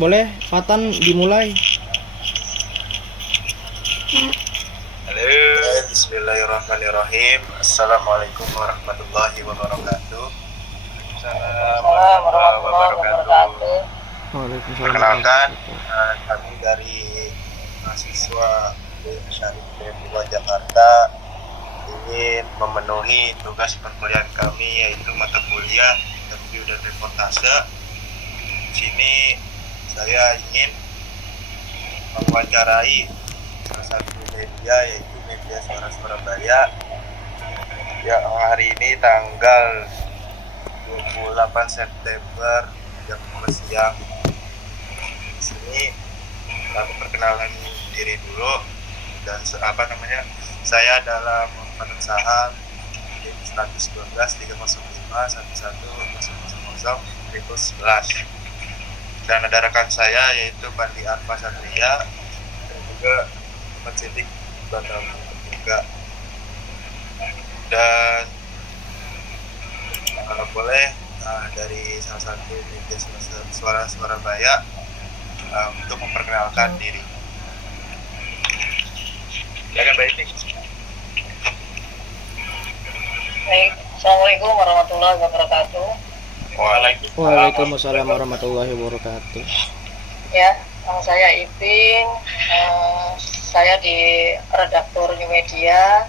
Boleh, Fatan dimulai. Halo, bismillahirrahmanirrahim. Assalamualaikum warahmatullahi wabarakatuh. Assalamualaikum warahmatullahi wabarakatuh. Waalaikumsalam. Perkenalkan, kami dari mahasiswa Syarif Hidayatullah Jakarta ingin memenuhi tugas perkuliahan kami, yaitu mata kuliah interview dan reportase. Di sini saya ingin mewawancarai salah satu media, yaitu media Suara Surabaya, yang hari ini tanggal 28 September jam 12 siang. Di sini kami perkenalan diri dulu, dan saya adalah Muhammad Sahal, tim 112 305 11 000 dan ada rekan saya yaitu Bandi Arfa Satria dan juga Sidik Bandar juga. Dan boleh dari salah satu media Suara Surabaya untuk memperkenalkan diri. Silakan Mbak Itik. Baik, Assalamualaikum warahmatullahi wabarakatuh. Waalaikumsalam warahmatullahi wabarakatuh. Ya, nama saya Iping. Saya di redaktur New Media,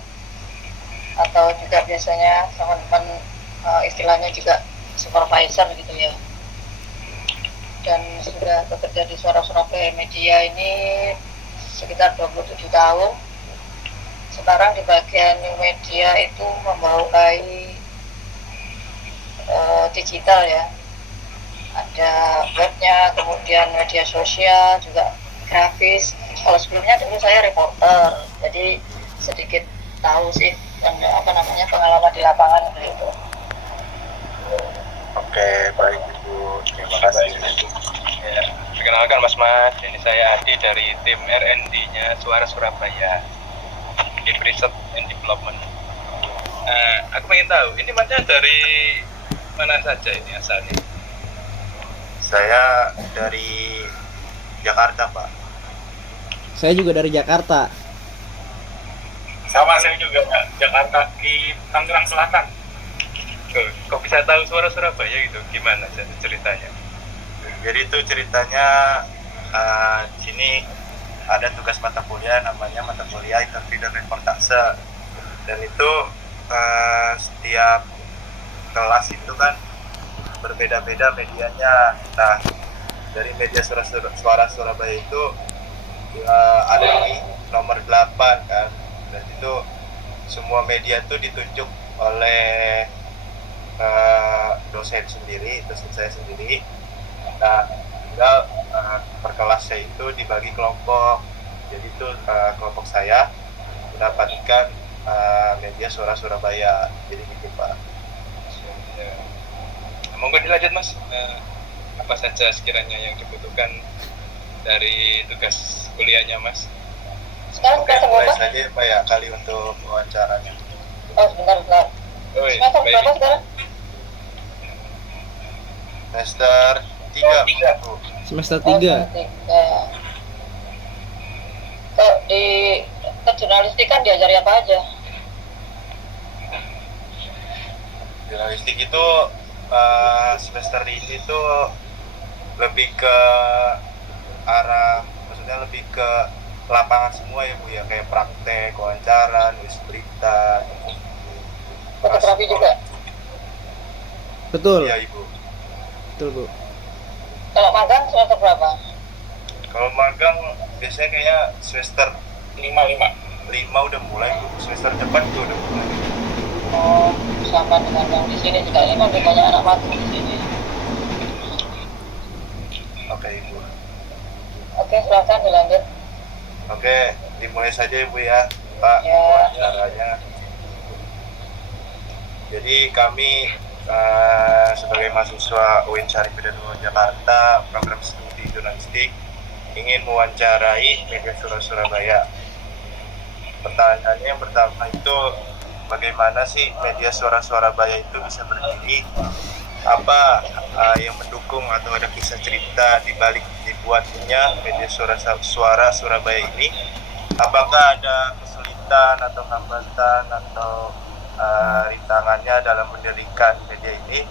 atau juga biasanya teman-teman istilahnya juga supervisor gitu ya. Dan sudah bekerja di Suara Surabaya Media ini sekitar 27 tahun. Sekarang di bagian New Media itu membawai digital ya, ada webnya, kemudian media sosial, juga grafis. Kalau sebelumnya dulu saya reporter, jadi sedikit tahu sih pengalaman di lapangan gitu. Oke, baik Ibu, terima kasih. Ya, perkenalkan Mas, ini saya Adi dari tim R&D-nya Suara Surabaya, tim Research and Development. Aku ingin tahu, ini Masnya dari mana saja ini asalnya? Saya dari Jakarta, Pak. Saya juga dari Jakarta. Sama, saya juga Jakarta, di Tangerang Selatan. Kok bisa tahu Suara Surabaya gitu? Gimana ceritanya? Jadi itu ceritanya di sini ada tugas mata kuliah namanya mata kuliah interview dan reportase, dan itu setiap kelas itu kan berbeda-beda medianya. Nah, dari media Suara Surabaya itu ada di nomor 8 kan, dan itu semua media itu ditunjuk oleh dosen saya sendiri. Nah, tinggal per kelasnya itu dibagi kelompok. Jadi itu kelompok saya mendapatkan media Suara Surabaya. Jadi gitu, Pak. Monggo dilanjut Mas, apa saja sekiranya yang dibutuhkan dari tugas kuliahnya Mas? Sekarang Oke, mulai saja Pak ya kali untuk wawancaranya. Oh, sebentar. Semester berapa sekarang? Semester 3. Semester 3. Kalau di jurnalistik kan diajari apa aja? Jurnalistik itu semester ini tuh lebih ke arah, maksudnya lebih ke lapangan semua ya Bu ya, kayak praktek, wawancara, nulis berita, Fotografi juga? Betul. Iya Ibu. Betul, Bu. Kalau magang semester berapa? Kalau magang biasanya kayak semester 5 udah mulai Bu. Semester depan juga udah mulai. Oh, sama dengan yang di sini juga, ini lebih banyak anak magang di sini. Oke Ibu. Oke, silakan dilanjut. Oke, dimulai saja Ibu ya, Pak, Ya. wawancaranya. Jadi kami sebagai mahasiswa UIN Syarif Hidayatullah Jakarta, program studi jurnalistik, ingin mewawancarai media Suara Surabaya. Pertanyaannya yang pertama itu, bagaimana sih media Suara Surabaya itu bisa berdiri? Apa yang mendukung atau ada kisah cerita di balik dibuatnya media suara Surabaya ini? Apakah ada kesulitan atau hambatan atau rintangannya dalam mendirikan media ini?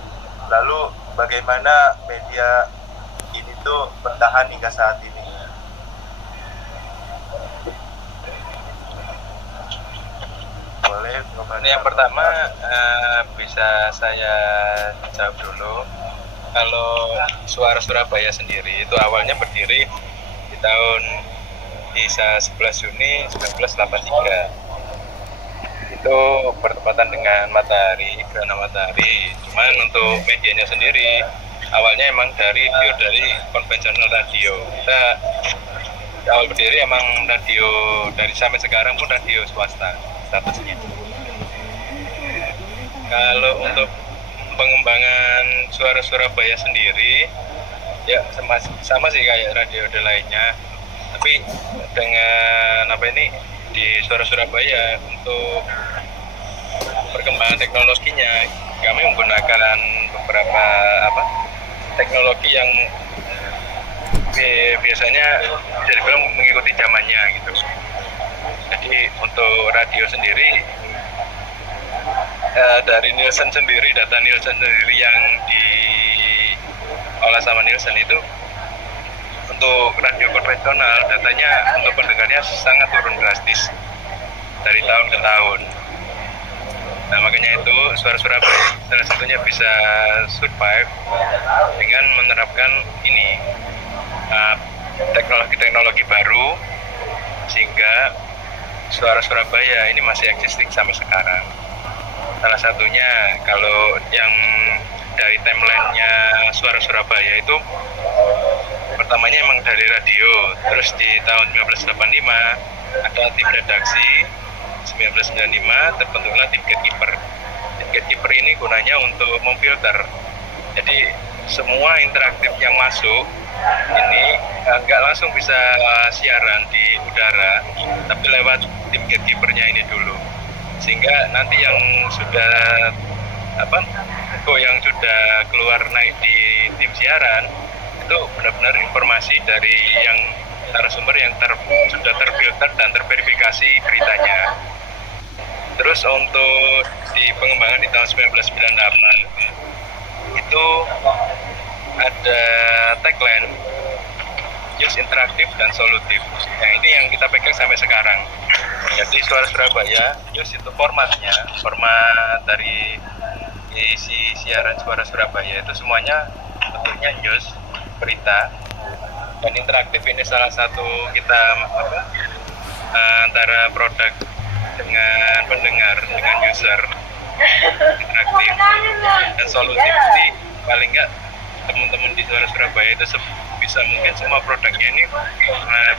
Lalu bagaimana media ini tuh bertahan hingga saat ini? Boleh. Ini yang pertama bisa saya jawab dulu. Kalau Suara Surabaya sendiri itu awalnya berdiri di tahun 11 Juni 1983. Itu bertepatan dengan gerhana matahari. Cuman untuk medianya sendiri awalnya emang dari konvensional radio. Kita awal berdiri emang radio, dari sampai sekarang pun radio swasta statusnya. Kalau untuk pengembangan Suara Surabaya sendiri ya sama sih kayak radio lainnya, tapi dengan di Suara Surabaya untuk perkembangan teknologinya kami menggunakan beberapa teknologi yang biasanya bisa dibilang mengikuti zamannya gitu. Jadi untuk radio sendiri dari Nielsen sendiri, data Nielsen sendiri yang diolah sama Nielsen itu untuk radio konvensional datanya untuk pendengarnya sangat turun drastis dari tahun ke tahun. Nah makanya itu Suara Surabaya salah satunya bisa survive dengan menerapkan teknologi baru, sehingga Suara Surabaya ini masih existing sampai sekarang. Salah satunya kalau yang dari timeline-nya Suara Surabaya itu pertamanya emang dari radio, terus di tahun 1985 ada tim redaksi, 1995 terbentuklah tim gatekeeper. Tim gatekeeper ini gunanya untuk memfilter. Jadi semua interaktif yang masuk ini nggak langsung bisa siaran di udara, tapi lewat tim gatekeepernya ini dulu, sehingga nanti yang sudah yang sudah keluar naik di tim siaran itu benar-benar informasi dari yang narasumber yang sudah terfilter dan terverifikasi beritanya. Terus untuk di pengembangan di tahun 1998 itu ada tagline use interaktif dan solutif. Nah ini yang kita pegang sampai sekarang. Jadi Suara Surabaya use itu format dari isi siaran Suara Surabaya itu semuanya bentuknya news, berita, dan interaktif ini salah satu kita antara produk dengan pendengar, dengan user, interaktif dan solutif. Jadi paling nggak teman-teman di Suara Surabaya itu bisa mungkin semua produknya ini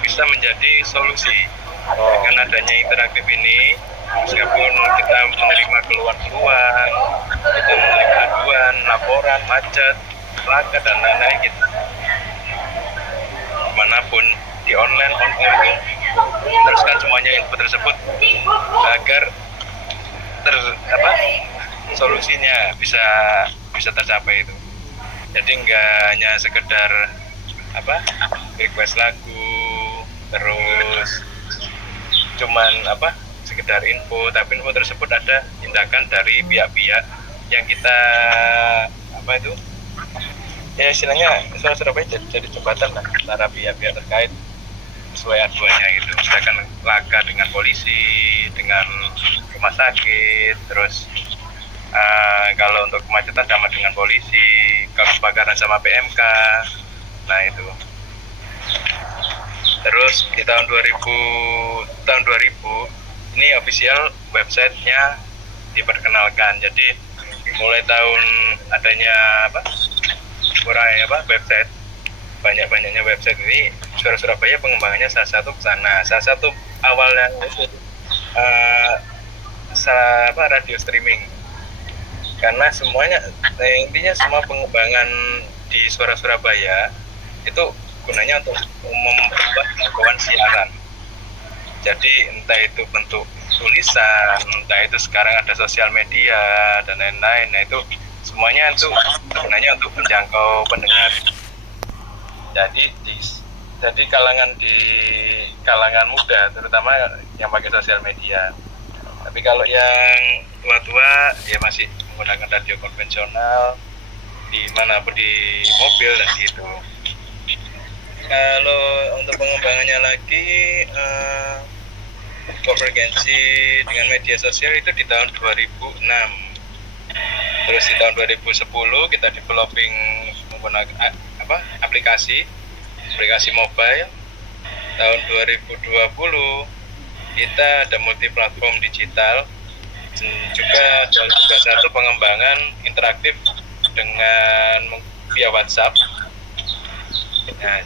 bisa menjadi solusi dengan adanya interaktif ini. Meskipun kita menerima keluhan, kita menerima aduan, laporan, macet, laga dan lain-lain gitu. Manapun di online itu teruskan semuanya info tersebut agar solusinya bisa tercapai itu. Jadi nggak hanya sekedar request lagu terus cuman sekedar info, tapi info tersebut ada tindakan dari pihak-pihak yang kita istilahnya Suara Surabaya jadi jembatan lah antara pihak-pihak terkait sesuai aduannya gitu. Misalkan laka dengan polisi, dengan rumah sakit, terus kalau untuk kemacetan sama dengan polisi, kalau kebakaran sama PMK. Nah itu. Terus di tahun 2000 ini official websitenya diperkenalkan. Jadi mulai tahun adanya website, banyak-banyaknya website ini Suara Surabaya pengembangannya salah satu ke sana. Salah satu awalnya radio streaming, karena semuanya intinya semua pengembangan di Suara Surabaya itu gunanya untuk membuat jangkauan siaran. Jadi entah itu bentuk tulisan, entah itu sekarang ada sosial media dan lain-lain. Nah itu semuanya itu sebenarnya untuk menjangkau pendengar. Jadi kalangan muda terutama yang pakai sosial media. Tapi kalau yang tua-tua ya masih menggunakan radio konvensional dimanapun di mobil dan gitu. Kalau untuk pengembangannya lagi konvergensi dengan media sosial itu di tahun 2006. Terus di tahun 2010 kita developing menggunakan aplikasi mobile. Tahun 2020 kita ada multi platform digital. Juga 2021 pengembangan interaktif dengan via WhatsApp. Nah,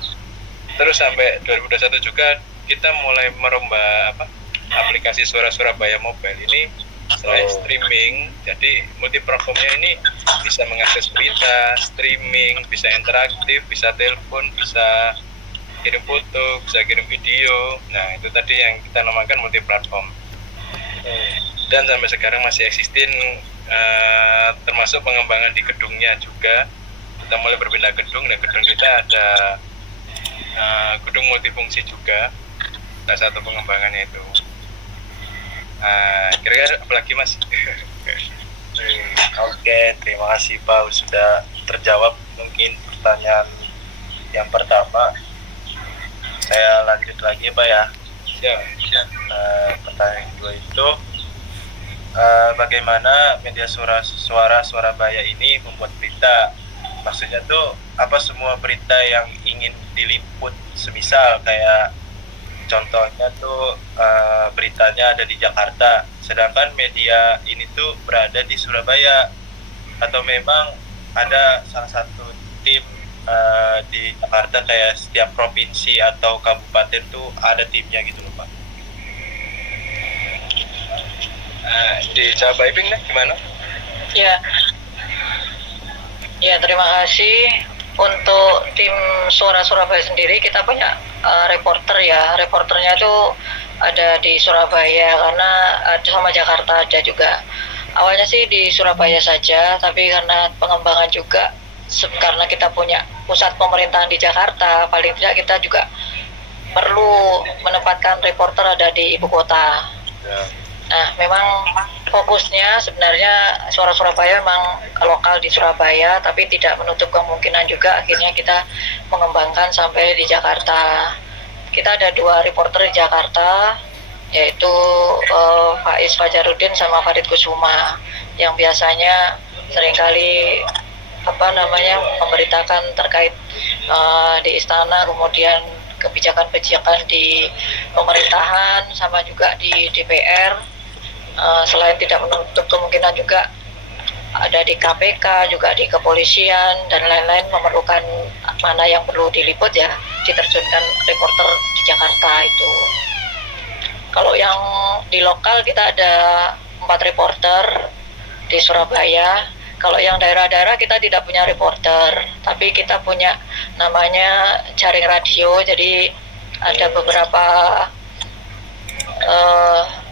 terus sampai 2021 juga kita mulai merombak aplikasi Suara Surabaya Mobile ini selain streaming, jadi multi platformnya ini bisa mengakses berita, streaming, bisa interaktif, bisa telepon, bisa kirim foto, bisa kirim video. Nah, itu tadi yang kita namakan multi platform. Dan sampai sekarang masih existing, termasuk pengembangan di gedungnya juga. Kita mulai berpindah gedung, dan gedung kita ada gedung multifungsi juga. Salah satu pengembangannya itu. Kira-kira apa lagi, Mas? Oke, terima kasih Pak, sudah terjawab mungkin pertanyaan yang pertama. Saya lanjut lagi Pak ya. Pertanyaan kedua itu bagaimana media suara Surabaya ini membuat berita? Maksudnya tuh apa semua berita yang ingin diliput, semisal kayak contohnya tuh beritanya ada di Jakarta, sedangkan media ini tuh berada di Surabaya, atau memang ada salah satu tim di Jakarta, kayak setiap provinsi atau kabupaten tuh ada timnya gitu loh Pak. Dijawab Pak Iping deh, gimana? Ya, terima kasih. Untuk tim Suara Surabaya sendiri kita punya reporter ya. Reporternya itu ada di Surabaya karena ada sama Jakarta ada juga. Awalnya sih di Surabaya saja, tapi karena pengembangan juga karena kita punya pusat pemerintahan di Jakarta, paling tidak kita juga perlu menempatkan reporter ada di ibu kota. Nah, memang fokusnya sebenarnya Suara Surabaya memang lokal di Surabaya, tapi tidak menutup kemungkinan juga akhirnya kita mengembangkan sampai di Jakarta. Kita ada 2 reporter di Jakarta, yaitu Faiz Fajarudin sama Farid Kusuma, yang biasanya seringkali memberitakan terkait di istana, kemudian kebijakan-kebijakan di pemerintahan sama juga di DPR. Selain tidak menutup kemungkinan juga ada di KPK, juga di kepolisian dan lain-lain, memerlukan mana yang perlu diliput ya diterjunkan reporter di Jakarta itu. Kalau yang di lokal kita ada 4 reporter di Surabaya. Kalau yang daerah-daerah kita tidak punya reporter, tapi kita punya namanya jaring radio. Jadi ada beberapa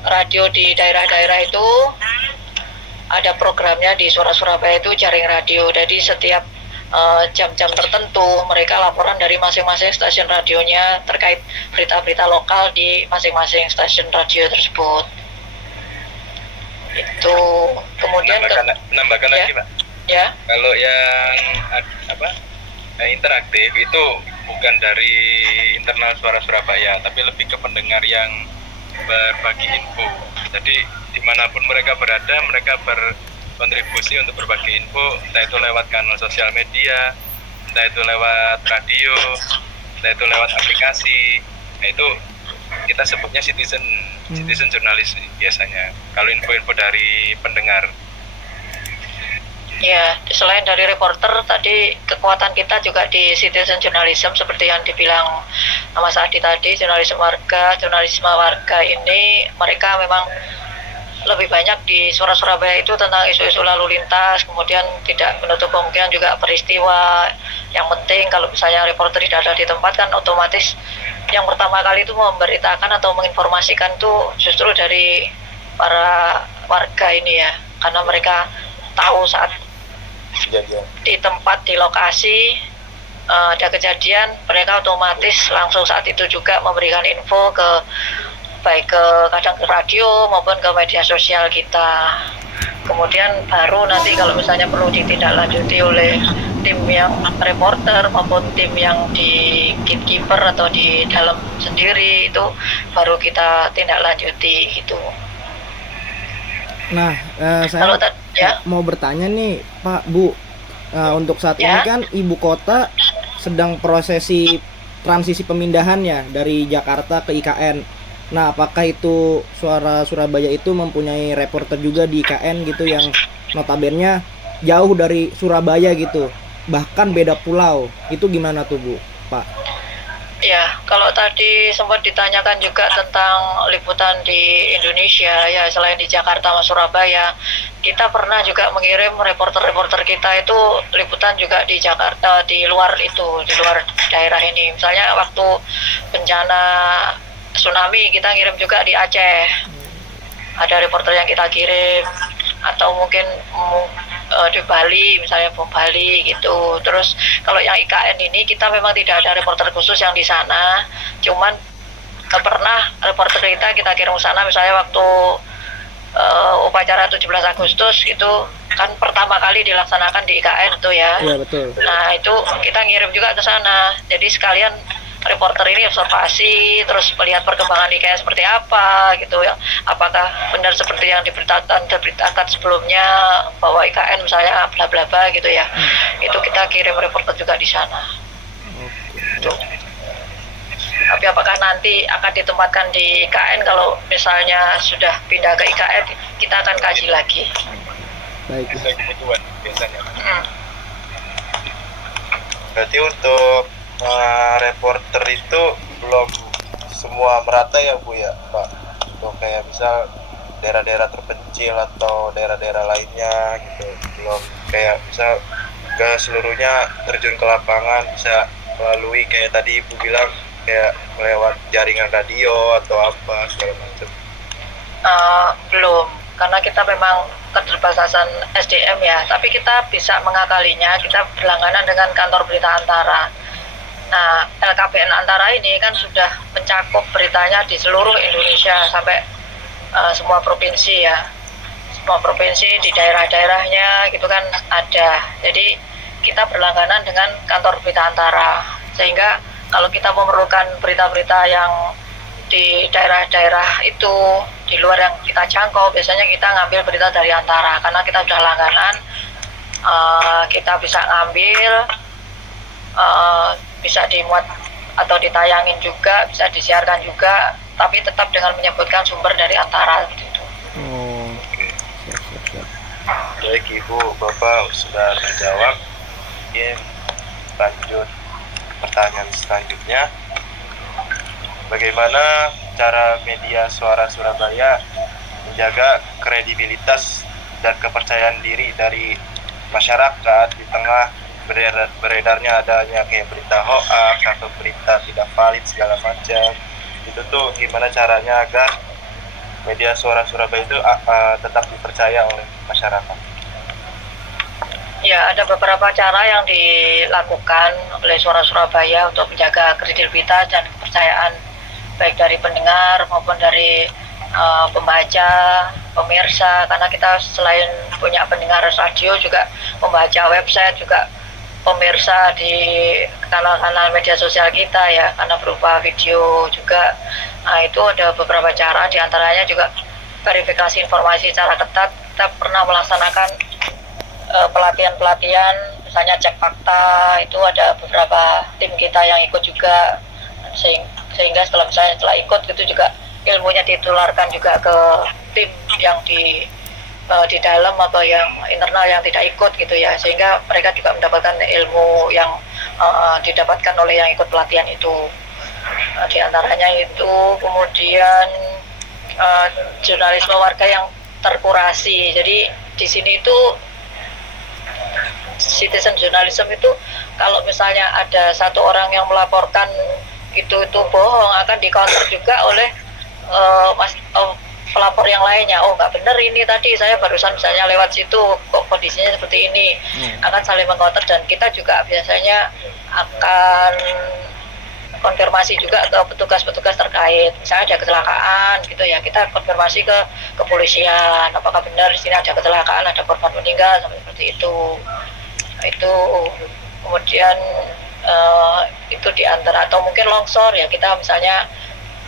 radio di daerah-daerah itu ada programnya di Suara Surabaya itu jaring radio. Jadi setiap jam-jam tertentu mereka laporan dari masing-masing stasiun radionya terkait berita-berita lokal di masing-masing stasiun radio tersebut. Itu kemudian menambahkan ya, lagi Pak. Ya. Kalau yang interaktif itu bukan dari internal Suara Surabaya, tapi lebih ke pendengar yang berbagi info. Jadi dimanapun mereka berada, mereka berkontribusi untuk berbagi info, entah itu lewat kanal sosial media, entah itu lewat radio, entah itu lewat aplikasi. Nah, itu kita sebutnya citizen jurnalis biasanya kalau info-info dari pendengar. Ya, selain dari reporter, tadi kekuatan kita juga di citizen journalism seperti yang dibilang Mas Adi tadi, jurnalisme warga ini mereka memang lebih banyak di Suara Surabaya itu tentang isu-isu lalu lintas, kemudian tidak menutup kemungkinan juga peristiwa. Yang penting kalau misalnya reporter tidak ada di tempat kan otomatis yang pertama kali itu memberitakan atau menginformasikan tuh justru dari para warga ini ya, karena mereka tahu saat kejadian? di tempat, di lokasi ada kejadian, mereka otomatis langsung saat itu juga memberikan info ke baik ke kadang ke radio maupun ke media sosial kita. Kemudian baru nanti kalau misalnya perlu ditindaklanjuti oleh tim yang reporter maupun tim yang di gatekeeper atau di dalam sendiri, itu baru kita tindaklanjuti gitu. Nah, Kalau saya ya, mau bertanya nih, Pak, Bu. Untuk saat ini Ya. kan ibu kota sedang prosesi transisi pemindahannya dari Jakarta ke IKN. Nah, apakah itu Suara Surabaya itu mempunyai reporter juga di IKN gitu yang notabene jauh dari Surabaya gitu, bahkan beda pulau? Itu gimana tuh, Bu, Pak? ya, kalau tadi sempat ditanyakan juga tentang liputan di Indonesia, ya selain di Jakarta sama Surabaya, kita pernah juga mengirim reporter-reporter kita itu liputan juga di Jakarta, di luar itu, di luar daerah ini. Misalnya waktu bencana tsunami kita ngirim juga di Aceh, ada reporter yang kita kirim, atau mungkin di Bali, misalnya Bali gitu. Terus kalau yang IKN ini kita memang tidak ada reporter khusus yang di sana, cuman pernah reporter kita kirim ke sana, misalnya waktu upacara 17 Agustus itu kan pertama kali dilaksanakan di IKN itu ya. Iya, betul. Nah itu kita ngirim juga ke sana, jadi sekalian reporter ini observasi, terus melihat perkembangan IKN seperti apa gitu ya. Apakah benar seperti yang diberitakan sebelumnya bahwa IKN misalnya bla bla bla gitu ya. Itu kita kirim reporter juga di sana. Gitu. Tapi apakah nanti akan ditempatkan di IKN? Kalau misalnya sudah pindah ke IKN, kita akan kaji lagi. Baik. Sesuai kebutuhan biasanya. Berarti untuk reporter itu belum semua merata ya Bu ya Pak? Untuk kayak misal daerah-daerah terpencil atau daerah-daerah lainnya gitu, belum kayak misal ke seluruhnya terjun ke lapangan, bisa melalui kayak tadi Ibu bilang kayak lewat jaringan radio atau apa segala macam. Belum, karena kita memang keterbatasan SDM ya, tapi kita bisa mengakalinya. Kita berlangganan dengan kantor berita Antara. Nah, LKBN Antara ini kan sudah mencakup beritanya di seluruh Indonesia sampai semua provinsi ya, semua provinsi di daerah-daerahnya gitu kan ada. Jadi kita berlangganan dengan kantor berita Antara, sehingga kalau kita memerlukan berita-berita yang di daerah-daerah itu di luar yang kita jangkau, biasanya kita ngambil berita dari Antara karena kita sudah langganan. Kita bisa ngambil, bisa dimuat atau ditayangin juga, bisa disiarkan juga, tapi tetap dengan menyebutkan sumber dari Antara gitu. Oh, siap. Baik Ibu, Bapak sudah terjawab. Mungkin lanjut pertanyaan selanjutnya. Bagaimana cara media Suara Surabaya menjaga kredibilitas dan kepercayaan diri dari masyarakat di tengah beredarnya adanya kayak berita hoax atau berita tidak valid segala macam? Itu tuh gimana caranya agar media Suara Surabaya itu tetap dipercaya oleh masyarakat? Ya, ada beberapa cara yang dilakukan oleh Suara Surabaya untuk menjaga kredibilitas dan kepercayaan baik dari pendengar maupun dari pembaca, pemirsa, karena kita selain punya pendengar radio juga membaca website, juga pemirsa di kanal-kanal media sosial kita ya, karena berupa video juga. Nah, itu ada beberapa cara, diantaranya juga verifikasi informasi secara ketat. Kita pernah melaksanakan pelatihan-pelatihan, misalnya cek fakta, itu ada beberapa tim kita yang ikut juga, sehingga setelah ikut itu juga ilmunya ditularkan juga ke tim yang di dalam atau yang internal yang tidak ikut gitu ya, sehingga mereka juga mendapatkan ilmu yang didapatkan oleh yang ikut pelatihan itu. Di antaranya itu kemudian jurnalisme warga yang terkurasi. Jadi di sini itu citizen journalism itu kalau misalnya ada satu orang yang melaporkan itu bohong, akan di counter juga oleh pelapor yang lainnya, oh nggak benar ini tadi saya barusan misalnya lewat situ kok kondisinya seperti ini, akan saling mengcounter dan kita juga biasanya akan konfirmasi juga ke petugas-petugas terkait, misalnya ada kecelakaan gitu ya, kita konfirmasi ke kepolisian apakah benar di sini ada kecelakaan, ada korban meninggal sampai seperti itu. Nah, itu kemudian itu diantara, atau mungkin longsor ya kita misalnya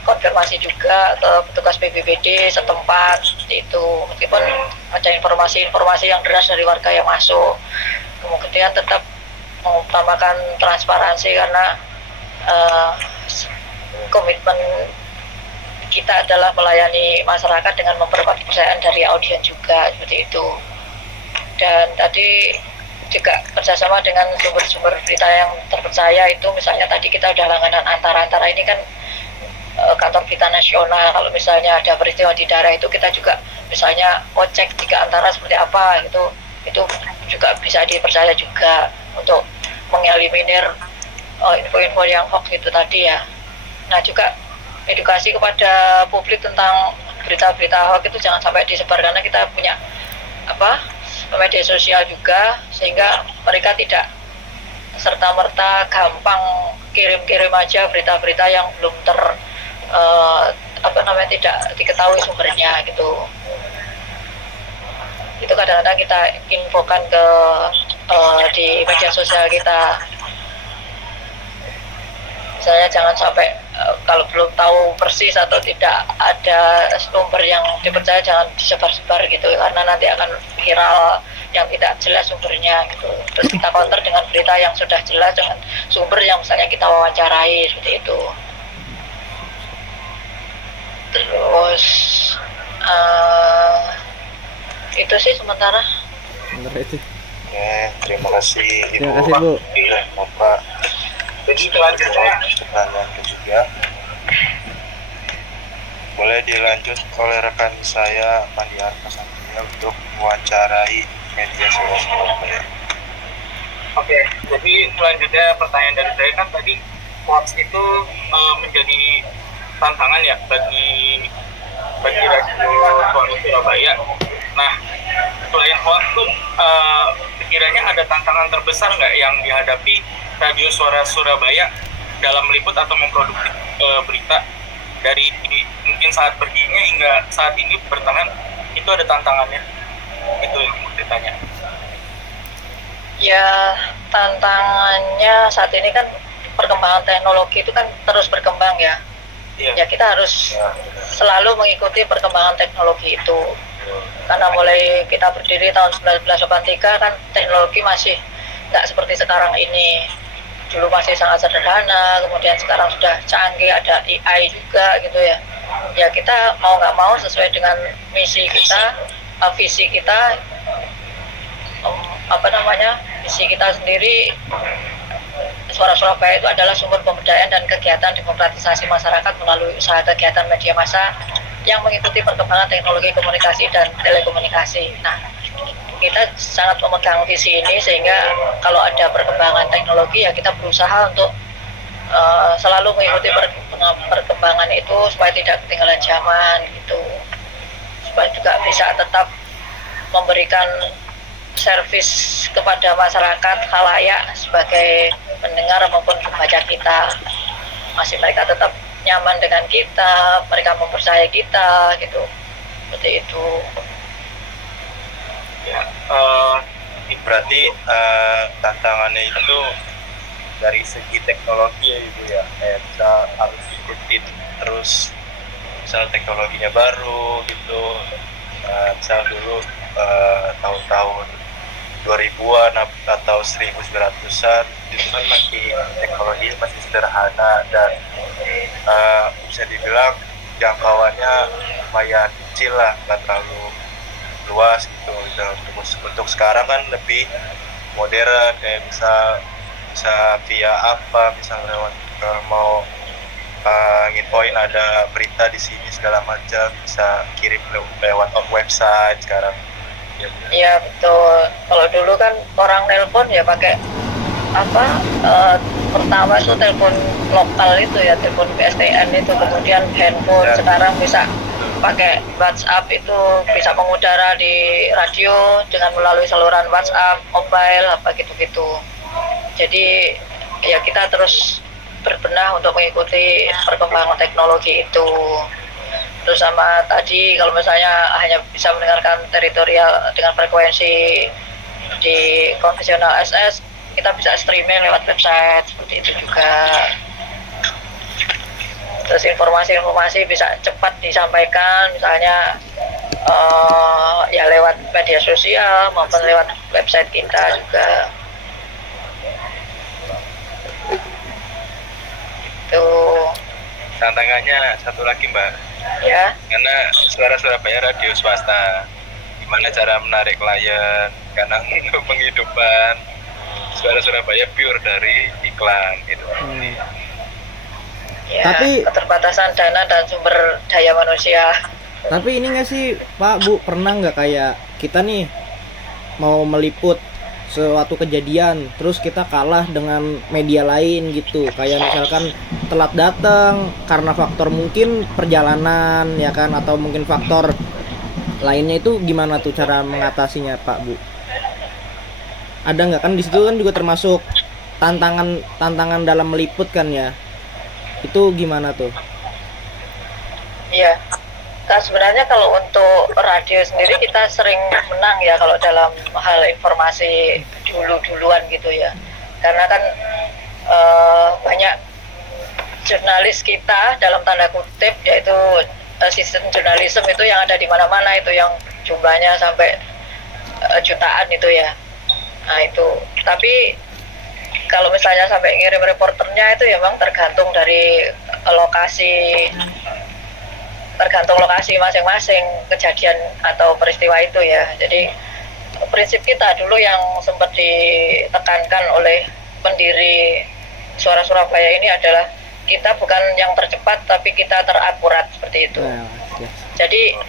konfirmasi juga ke petugas BPBD setempat itu, meskipun ada informasi-informasi yang deras dari warga yang masuk. Kemudian tetap mengutamakan transparansi karena komitmen kita adalah melayani masyarakat dengan memperkuat kepercayaan dari audiens juga, seperti itu. Dan tadi juga kerjasama dengan sumber-sumber berita yang terpercaya itu, misalnya tadi kita udah langganan antara ini kan kantor berita nasional, kalau misalnya ada peristiwa di daerah itu kita juga misalnya cek 3 antara seperti apa gitu, itu juga bisa dipercaya juga untuk mengeliminir info-info yang hoax itu tadi ya. Nah juga edukasi kepada publik tentang berita-berita hoax itu jangan sampai disebar, karena kita punya media sosial juga, sehingga mereka tidak serta-merta gampang kirim-kirim aja berita-berita yang belum tidak diketahui sumbernya gitu. Itu kadang-kadang kita infokan ke di media sosial kita, misalnya jangan sampai kalau belum tahu persis atau tidak ada sumber yang dipercaya jangan disebar-sebar gitu, karena nanti akan viral yang tidak jelas sumbernya gitu. Terus kita counter dengan berita yang sudah jelas dengan sumber yang misalnya kita wawancarai, seperti itu. Terus itu sih sementara. Itu. Oke, terima kasih Ibu. Terima kasih Bu. Iya, Bapak. Jadi selanjutnya Pertanyaan juga boleh dilanjut oleh rekan saya Pandi Arka Santia untuk mewawancarai media sosial. Oke, jadi selanjutnya pertanyaan dari saya kan tadi hoax itu menjadi tantangan ya bagi radio Suara Surabaya. Nah, selain hoax tuh sekiranya ada tantangan terbesar nggak yang dihadapi Radio Suara Surabaya dalam meliput atau memproduksi berita dari mungkin saat perginya hingga saat ini bertahan, itu ada tantangannya? Itu yang mau ditanya. Ya, tantangannya saat ini kan perkembangan teknologi itu kan terus berkembang ya. Iya. Ya kita harus selalu mengikuti perkembangan teknologi itu. Karena mulai kita berdiri tahun 1983 kan teknologi masih nggak seperti sekarang ini. Dulu masih sangat sederhana, kemudian sekarang sudah canggih, ada AI juga gitu ya. Ya kita mau nggak mau sesuai dengan misi kita, visi kita, misi kita sendiri. Suara Surabaya itu adalah sumber pemberdayaan dan kegiatan demokratisasi masyarakat melalui usaha kegiatan media massa yang mengikuti perkembangan teknologi komunikasi dan telekomunikasi. Nah, kita sangat memegang visi ini sehingga kalau ada perkembangan teknologi ya kita berusaha untuk selalu mengikuti perkembangan itu supaya tidak ketinggalan zaman gitu, supaya juga bisa tetap memberikan servis kepada masyarakat khalayak sebagai pendengar maupun pembaca kita. Masih mereka tetap nyaman dengan kita, mereka mempercayai kita gitu, seperti itu. Ya, berarti tantangannya itu dari segi teknologi ya Ibu ya, kayak bisa harus ikutin terus misal teknologinya baru gitu, misal dulu tahun-tahun 2000-an atau 1900-an itu kan masih teknologi masih sederhana dan bisa dibilang jangkauannya lumayan kecil lah, nggak terlalu luas gitu. Dan untuk sekarang kan lebih modern, kayak bisa via apa, misalnya lewat mau nginfoin ada berita di sini segala macam, bisa kirim lewat website sekarang. Iya betul. Kalau dulu kan orang nelpon ya pakai pertama itu telepon lokal itu ya, telepon PSTN itu, kemudian handphone. Ya. Sekarang bisa pakai WhatsApp itu bisa mengudara di radio dengan melalui saluran WhatsApp, mobile, apa gitu-gitu. Jadi ya kita terus berbenah untuk mengikuti perkembangan teknologi itu. Terus sama tadi kalau misalnya hanya bisa mendengarkan teritorial dengan frekuensi di konvensional SS, kita bisa streaming lewat website seperti itu juga. Terus informasi-informasi bisa cepat disampaikan, misalnya ya lewat media sosial maupun lewat website kita juga. Tuh. Tantangannya satu lagi Mbak, Ya. karena Suara Surabaya radio swasta, gimana cara menarik klien, karena untuk penghidupan Suara Surabaya pure dari iklan itu. Ya, Tapi- keterbatasan dana dan sumber daya manusia. Tapi ini nggak sih Pak Bu, pernah nggak kayak kita nih mau meliput suatu kejadian terus kita kalah dengan media lain gitu, kayak misalkan telat datang karena faktor mungkin perjalanan ya kan, atau mungkin faktor lainnya, itu gimana tuh cara mengatasinya Pak Bu? Ada nggak, kan di situ kan juga termasuk tantangan dalam meliput kan ya, itu gimana tuh? Iya. Nah, sebenarnya kalau untuk radio sendiri kita sering menang ya kalau dalam hal informasi duluan gitu ya. Karena kan banyak jurnalis kita dalam tanda kutip, yaitu sistem jurnalisme itu yang ada di mana-mana, itu yang jumlahnya sampai jutaan itu ya. Nah itu. Tapi kalau misalnya sampai ngirim reporternya itu ya memang tergantung dari tergantung lokasi masing-masing kejadian atau peristiwa itu ya. Jadi prinsip kita dulu yang sempat ditekankan oleh pendiri Suara Surabaya ini adalah kita bukan yang tercepat tapi kita terakurat, seperti itu. Nah, ya. Jadi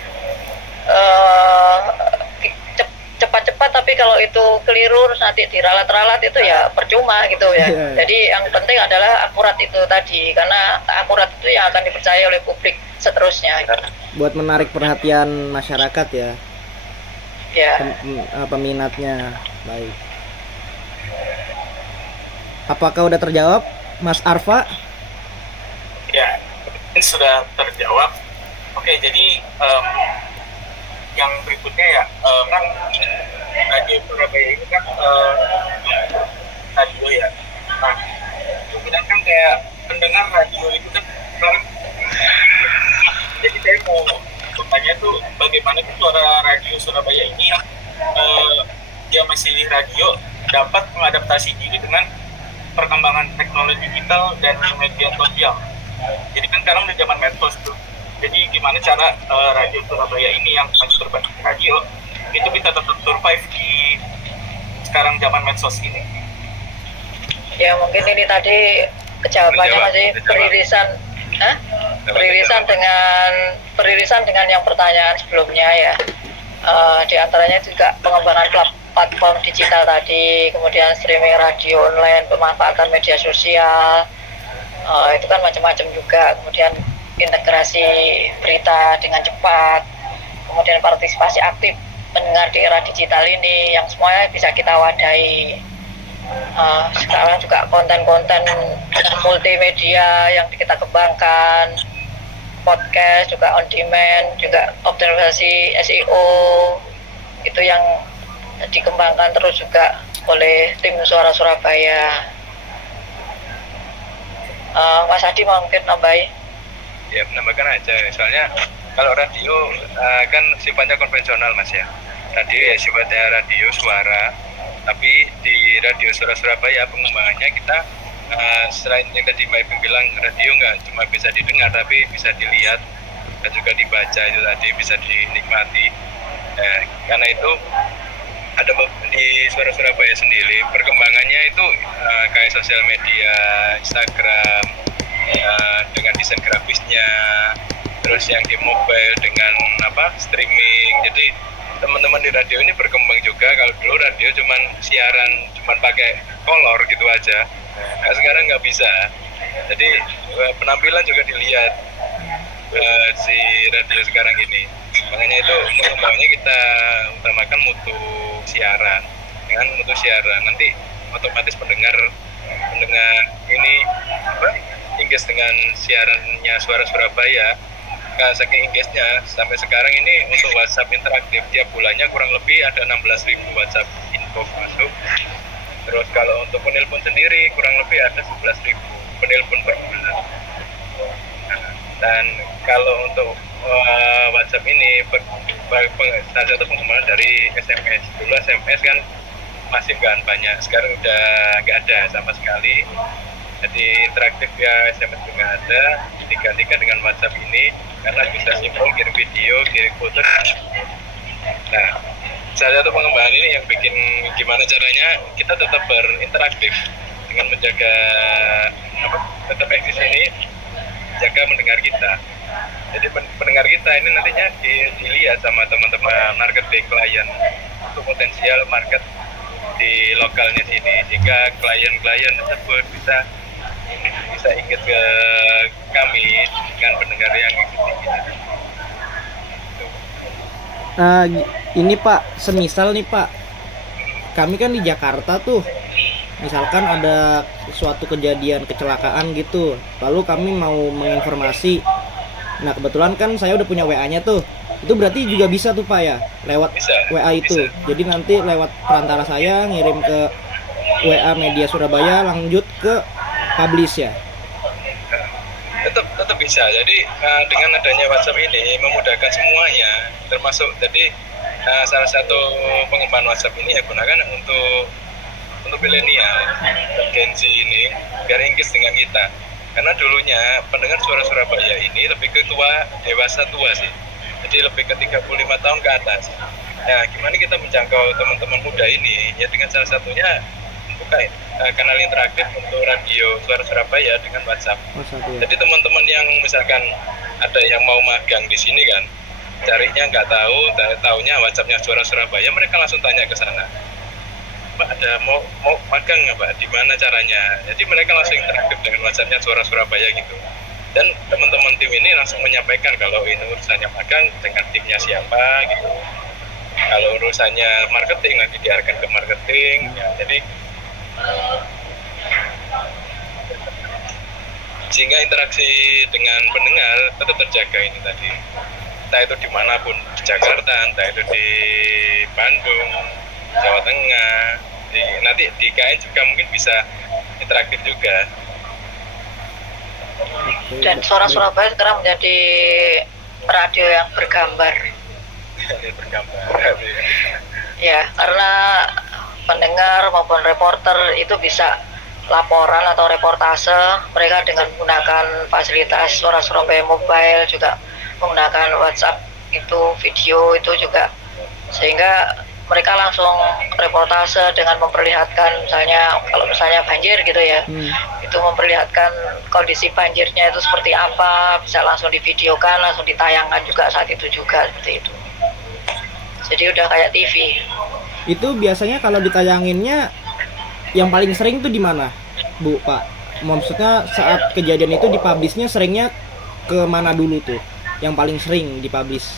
cepat-cepat tapi kalau itu keliru terus nanti diralat-ralat itu ya percuma gitu ya. Iya. Jadi yang penting adalah akurat itu tadi, karena akurat itu yang akan dipercaya oleh publik seterusnya. Buat menarik perhatian masyarakat ya, Ya. peminatnya. Baik. Apakah udah terjawab Mas Arfa? Ya, ini sudah terjawab. Oke, jadi yang berikutnya ya, kan radio Surabaya ini kan radio ya. Nah, kemudian kan kayak pendengar radio itu kan sekarang, jadi saya mau bertanya tuh bagaimana tuh suara radio Surabaya ini yang dia masih radio dapat mengadaptasi diri dengan perkembangan teknologi digital dan media sosial. Jadi kan sekarang udah zaman medsos tuh. Jadi gimana cara radio Surabaya ini yang masih berbasis radio itu bisa tetap survive di sekarang zaman medsos ini? Ya mungkin ini tadi jawabannya masih peririsan dengan yang pertanyaan sebelumnya ya. Di antaranya juga pengembangan platform digital tadi, kemudian streaming radio online, pemanfaatan media sosial, itu kan macam-macam juga. Kemudian integrasi berita dengan cepat, kemudian partisipasi aktif mendengar di era digital ini, yang semuanya bisa kita wadahi. Sekarang juga konten-konten multimedia yang kita kembangkan, podcast juga on demand, juga optimalisasi SEO, itu yang dikembangkan terus juga oleh tim Suara Surabaya. Mas Adi mungkin nambahin. Ya menambahkan aja, misalnya kalau radio kan sifatnya konvensional Mas ya, radio ya sifatnya radio suara, tapi di radio Suara Surabaya pengembangannya kita selain yang tadi Mbak Ipin bilang, radio nggak cuma bisa didengar tapi bisa dilihat dan juga dibaca, itu tadi bisa dinikmati. Karena itu ada di Suara Surabaya sendiri perkembangannya itu kayak sosial media, Instagram, dengan desain grafisnya, terus yang di mobile dengan streaming. Jadi teman-teman di radio ini berkembang juga. Kalau dulu radio cuman siaran cuman pakai kolor gitu aja, nah sekarang nggak bisa. Jadi penampilan juga dilihat. si radio sekarang ini. Makanya itu pengembangannya kita utamakan mutu siaran. Dengan mutu siaran nanti otomatis pendengar ini engage dengan siarannya Suara Surabaya. Saking engage-nya sampai sekarang ini untuk WhatsApp interaktif tiap bulannya kurang lebih ada 16.000 WhatsApp info masuk. Terus kalau untuk penelpon sendiri kurang lebih ada 11.000 penelpon per bulan. Dan kalau untuk WhatsApp ini salah satu pengembangan dari SMS. Dulu SMS kan masih kan banyak, sekarang udah nggak ada sama sekali. Jadi interaktif ya SMS juga ada, digantikan dengan WhatsApp ini karena bisa simpel kirim video, kirim foto. Nah, salah satu pengembangan ini yang bikin gimana caranya kita tetap berinteraktif dengan menjaga tetap eksis ini, jaga mendengar kita. Jadi pendengar kita ini nantinya dilihat sama teman-teman marketing klien untuk potensial market di lokalnya sini, sehingga klien-klien tersebut bisa ingat ke kami dengan pendengar yang Ini Pak, semisal nih Pak, kami kan di Jakarta tuh, misalkan ada suatu kejadian kecelakaan gitu, lalu kami mau menginformasi. Nah kebetulan kan saya udah punya WA-nya tuh, itu berarti juga bisa tuh Pak ya, lewat bisa, WA itu. bisa. Jadi nanti lewat perantara saya ngirim ke WA Media Surabaya, lanjut ke publish ya. Tetap bisa. Jadi dengan adanya WhatsApp ini memudahkan semuanya, termasuk jadi salah satu pengembangan WhatsApp ini ya gunakan untuk milenial dan Gen Z ini biar engage dengan kita. Karena dulunya pendengar Suara Surabaya ini lebih ke dewasa tua sih. Jadi lebih ke 35 tahun ke atas. Nah, gimana kita menjangkau teman-teman muda ini? Ya dengan salah satunya buka kanal interaktif untuk radio Suara Surabaya dengan WhatsApp. Ya. Jadi teman-teman yang misalkan ada yang mau magang di sini kan, carinya nggak tahu, taunya WhatsAppnya Suara Surabaya, mereka langsung tanya ke sana. Pak, ada mau magang nggak Pak? Di mana caranya? Jadi mereka langsung interaktif dengan WhatsAppnya Suara Surabaya gitu. Dan teman-teman tim ini langsung menyampaikan kalau ini urusannya magang dengan timnya siapa gitu. Kalau urusannya marketing nanti diarahkan ke marketing. Ya, jadi sehingga interaksi dengan pendengar tetap terjaga ini tadi. Entah itu dimanapun, di Jakarta, entah itu di Bandung, Jawa Tengah, nanti di IKN juga mungkin bisa interaktif juga. Dan Suara Surabaya sekarang menjadi radio yang bergambar. Bergambar. Ya, karena pendengar maupun reporter itu bisa laporan atau reportase mereka dengan menggunakan fasilitas Suara Surabaya Mobile, juga menggunakan WhatsApp itu video itu juga, sehingga mereka langsung reportase dengan memperlihatkan kalau misalnya banjir gitu ya, itu memperlihatkan kondisi banjirnya itu seperti apa, bisa langsung divideokan, langsung ditayangkan juga saat itu juga seperti itu. Jadi udah kayak TV. Itu biasanya kalau ditayanginnya yang paling sering tuh di mana, Bu, Pak? Maksudnya saat kejadian itu dipublishnya seringnya ke mana dulu tuh? Yang paling sering dipublish?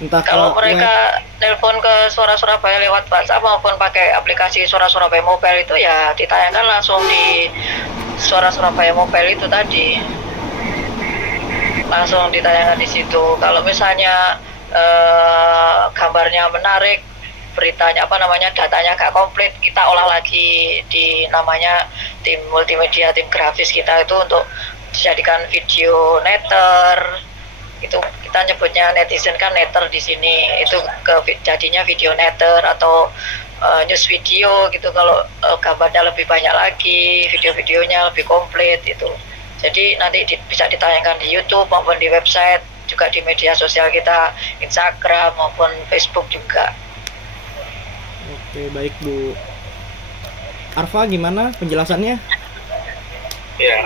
Entah kalau mereka telepon ke Suara Surabaya lewat WhatsApp maupun pakai aplikasi Suara Surabaya Mobile itu ya ditayangkan langsung di Suara Surabaya Mobile itu tadi. Langsung ditayangkan di situ. Kalau misalnya gambarnya menarik, beritanya datanya gak komplit, kita olah lagi di namanya tim multimedia, tim grafis kita itu untuk dijadikan video netter. Itu kita nyebutnya netizen kan netter di sini, itu jadinya video netter atau news video gitu. Kalau gambarnya lebih banyak lagi, video-videonya lebih komplit itu. Jadi nanti bisa ditayangkan di YouTube maupun di website, juga di media sosial kita, Instagram maupun Facebook juga. Oke, baik Bu. Arfa, gimana penjelasannya? Ya,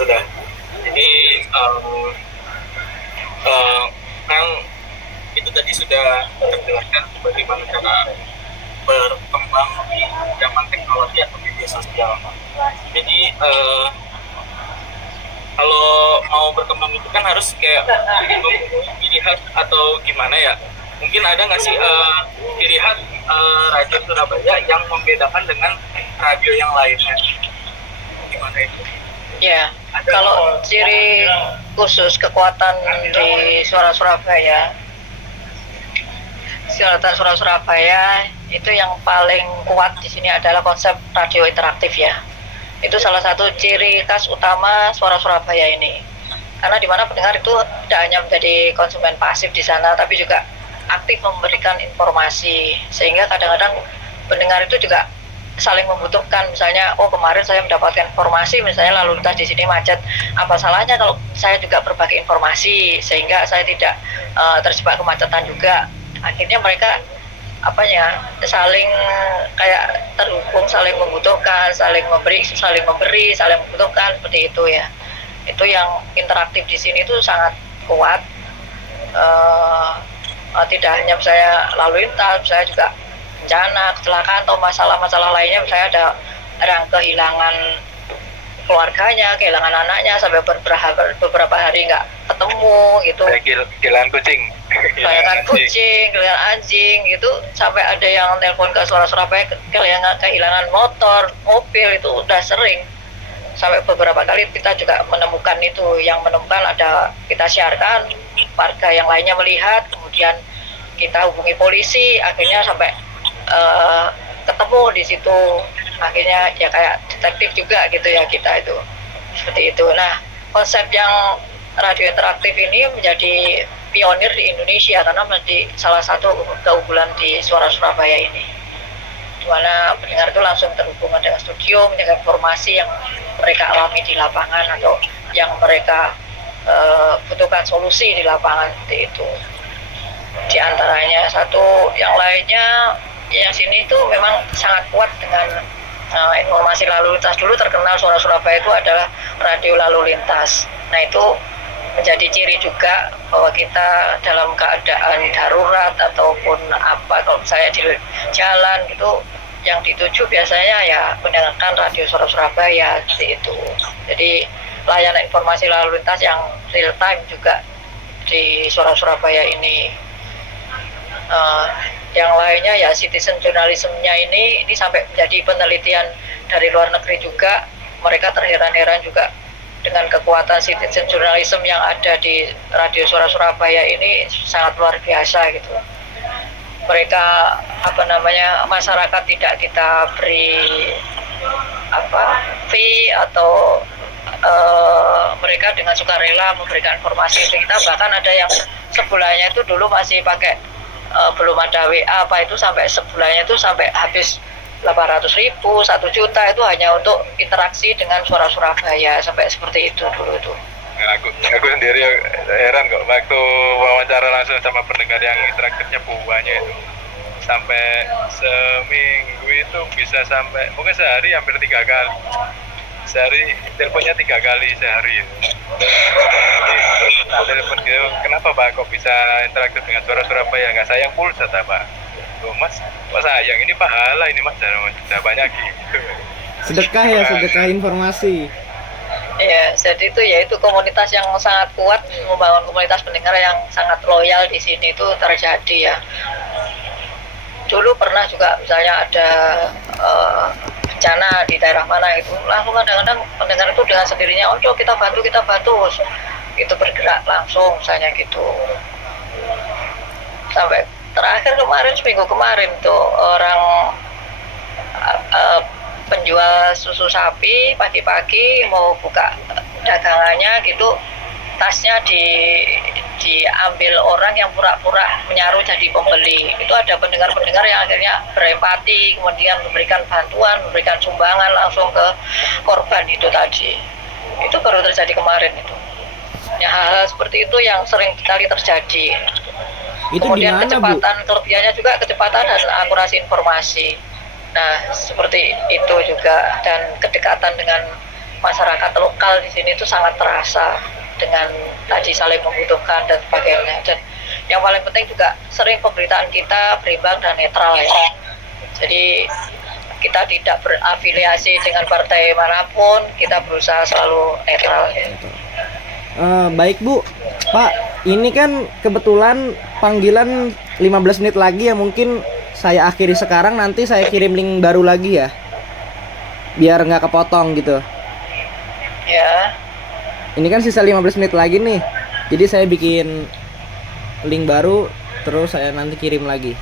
sudah. Jadi kan itu tadi sudah terjelaskan bagaimana cara berkembang di zaman teknologi atau media sosial. Jadi kalau mau mau berkembang itu kan harus kayak ciri khas atau gimana ya? Mungkin ada nggak sih ciri khas radio Surabaya yang membedakan dengan radio yang lainnya? Gimana itu? Ya, kalau ciri khusus kekuatan di Suara Surabaya, itu yang paling kuat di sini adalah konsep radio interaktif ya. Itu salah satu ciri khas utama Suara Surabaya ini. Karena di mana pendengar itu tidak hanya menjadi konsumen pasif di sana, tapi juga aktif memberikan informasi. Sehingga kadang-kadang pendengar itu juga saling membutuhkan. Misalnya, oh kemarin saya mendapatkan informasi, misalnya lalu lintas di sini macet. Apa salahnya kalau saya juga berbagi informasi, sehingga saya tidak terjebak kemacetan juga. Akhirnya mereka saling kayak terhubung, saling membutuhkan, saling memberi, saling membutuhkan, seperti itu ya. Itu yang interaktif di sini itu sangat kuat. Tidak hanya saya lalu lintas, saya juga bencana, kecelakaan atau masalah-masalah lainnya. Saya ada orang kehilangan keluarganya, kehilangan anaknya sampai beberapa hari nggak ketemu gitu. Kehilangan kucing, kehilangan anjing gitu, sampai ada yang telepon ke Suara Surabaya kehilangan motor, mobil, itu udah sering. Sampai beberapa kali kita juga menemukan itu, yang menemukan ada kita siarkan, warga yang lainnya melihat, kemudian kita hubungi polisi, akhirnya sampai ketemu di situ. Akhirnya ya kayak detektif juga gitu ya kita itu, seperti itu. Nah, konsep yang radio interaktif ini menjadi pionir di Indonesia karena menjadi salah satu keunggulan di Suara Surabaya ini, di mana pendengar itu langsung terhubung dengan studio, menjaga informasi yang mereka alami di lapangan atau yang mereka butuhkan solusi di lapangan, seperti itu. Di antaranya satu, yang lainnya yang sini itu memang sangat kuat dengan informasi lalu lintas. Dulu terkenal Suara Surabaya itu adalah radio lalu lintas. Nah, itu menjadi ciri juga bahwa kita dalam keadaan darurat ataupun apa, kalau saya di jalan gitu, yang dituju biasanya ya mendengarkan radio Suara Surabaya, seperti itu. Jadi layanan informasi lalu lintas yang real time juga di Suara Surabaya ini. Yang lainnya ya citizen journalism-nya ini sampai menjadi penelitian dari luar negeri juga. Mereka terheran-heran juga dengan kekuatan citizen journalism yang ada di radio Suara Surabaya ini, sangat luar biasa gitu. Mereka masyarakat tidak kita beri fee atau mereka dengan sukarela memberikan informasi itu kita. Bahkan ada yang sebulannya itu dulu masih pakai belum ada WA itu, sampai sebulannya itu sampai habis 800.000, 1 juta itu hanya untuk interaksi dengan Suara Surabaya, sampai seperti itu dulu itu. Aku sendiri heran kok waktu wawancara langsung sama pendengar yang interaktifnya banyak itu, sampai seminggu itu bisa sampai mungkin sehari hampir 3 kali. Sehari teleponnya 3 kali sehari. Jadi telepon gitu, kenapa Pak kok bisa interaktif dengan Suara Surabaya? Nggak sayang pulsa tak Pak? Loh Mas, kok sayang, ini pahala ini Mas, banyak gitu. Sedekah ya, sedekah informasi. Ya, jadi itu komunitas yang sangat kuat, membangun komunitas pendengar yang sangat loyal di sini itu terjadi ya. Dulu pernah juga misalnya ada bencana di daerah mana itu, langsung kadang-kadang pendengar itu dengan sendirinya, oh kita bantu, itu bergerak langsung misalnya gitu. Sampai terakhir seminggu kemarin tuh orang penjual susu sapi pagi-pagi mau buka dagangannya gitu, tasnya diambil orang yang pura-pura menyaruh jadi pembeli. Itu ada pendengar-pendengar yang akhirnya berempati, kemudian memberikan bantuan, memberikan sumbangan langsung ke korban itu tadi. Itu baru terjadi kemarin itu. Ya, hal-hal seperti itu yang sering kali terjadi. Itu kemudian dimana, kecepatan, kelebihannya juga kecepatan dan akurasi informasi. Nah, seperti itu juga, dan kedekatan dengan masyarakat lokal di sini itu sangat terasa dengan tadi saling membutuhkan dan sebagainya. Dan yang paling penting juga sering pemberitaan kita berimbang dan netral ya. Jadi kita tidak berafiliasi dengan partai manapun, kita berusaha selalu netral ya. Baik Bu, Pak, ini kan kebetulan panggilan 15 menit lagi ya, mungkin saya akhiri sekarang, nanti saya kirim link baru lagi ya, biar nggak kepotong gitu. Ya, Ini kan sisa 15 menit lagi nih, jadi saya bikin link baru, terus saya nanti kirim lagi.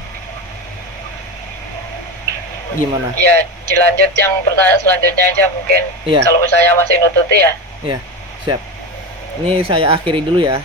Gimana? ya dilanjut yang pertanyaan selanjutnya aja mungkin. Iya. Kalau misalnya masih nututi ya. Ya, siap. Ini saya akhiri dulu ya.